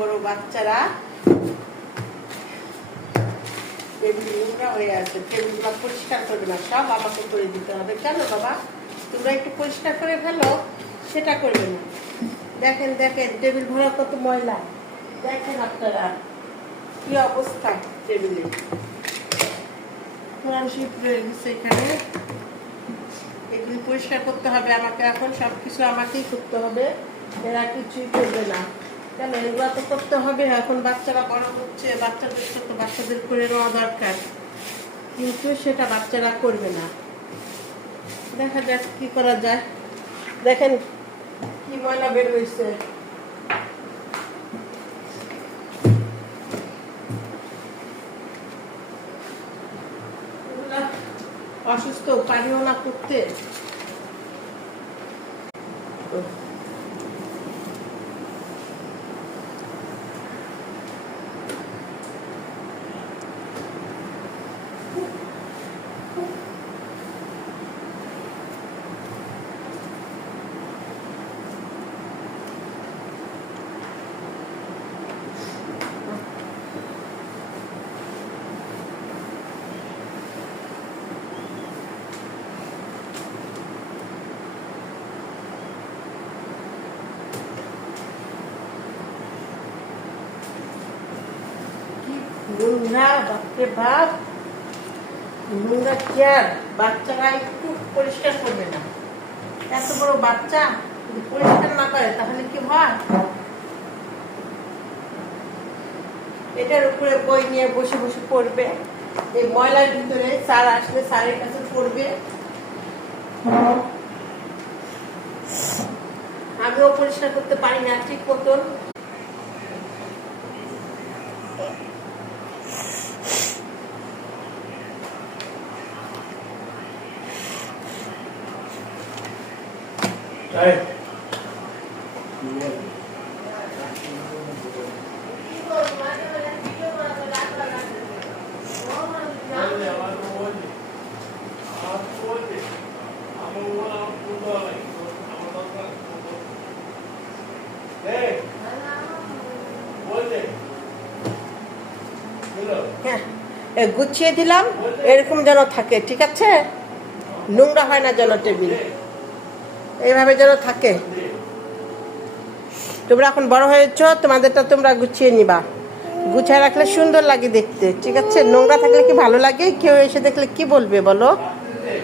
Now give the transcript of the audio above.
বড় বাচ্চারা টেবিল নোংরা হয়ে আছে, টেবিলগুলো পরিষ্কার করবে না, সব আমাকে করে দিতে হবে। কেন বাবা, তোমরা একটু পরিষ্কার করে ফেলো, সেটা করবে না। দেখেন দেখেন টেবিল ভরা কত ময়লা, দেখেন আপনারা কি অবস্থা টেবিলে। কোরআন শরীফ রয়ে গেছে এখানে, এগুলি পরিষ্কার করতে হবে আমাকে। এখন সবকিছু আমাকেই করতে হবে, এরা কিছুই করবে না। কেন, এগুলো তো করতে হবে। এখন বাচ্চারা বড় হচ্ছে, বাচ্চাদের তো বাচ্চাদের করে নেওয়া দরকার, কিন্তু সেটা বাচ্চারা করবে না। দেখা যাক কি করা যায়। দেখেন কি ময়লা বের হয়েছে। অসুস্থ, পারিও না করতে। নোংরা, বাপরে বাপ, নোংরা চেয়ার। বাচ্চারা একটু পরিষ্কার করবে না। এত বড় বাচ্চা যদি পরিষ্কার না করে তাহলে কি হয়? এটার উপরে বই নিয়ে বসে বসে পড়বে, এই ময়লার ভিতরে স্যার আসলে স্যারের কাছে পড়বে। আমিও পরিষ্কার করতে পারি না ঠিক মতন। হ্যাঁ, গুছিয়ে দিলাম, এরকম যেন থাকে, ঠিক আছে? নোংরা হয় না যেন টেবিল, এইভাবে যেন থাকে। তোমরা এখন বড় হয়েছ, তোমাদেরটা তোমরা গুছিয়ে নিবা। গুছিয়ে রাখলে সুন্দর লাগে দেখতে, ঠিক আছে? নোংরা থাকলে কি ভালো লাগে? কেউ এসে দেখলে কি বলবে বলো?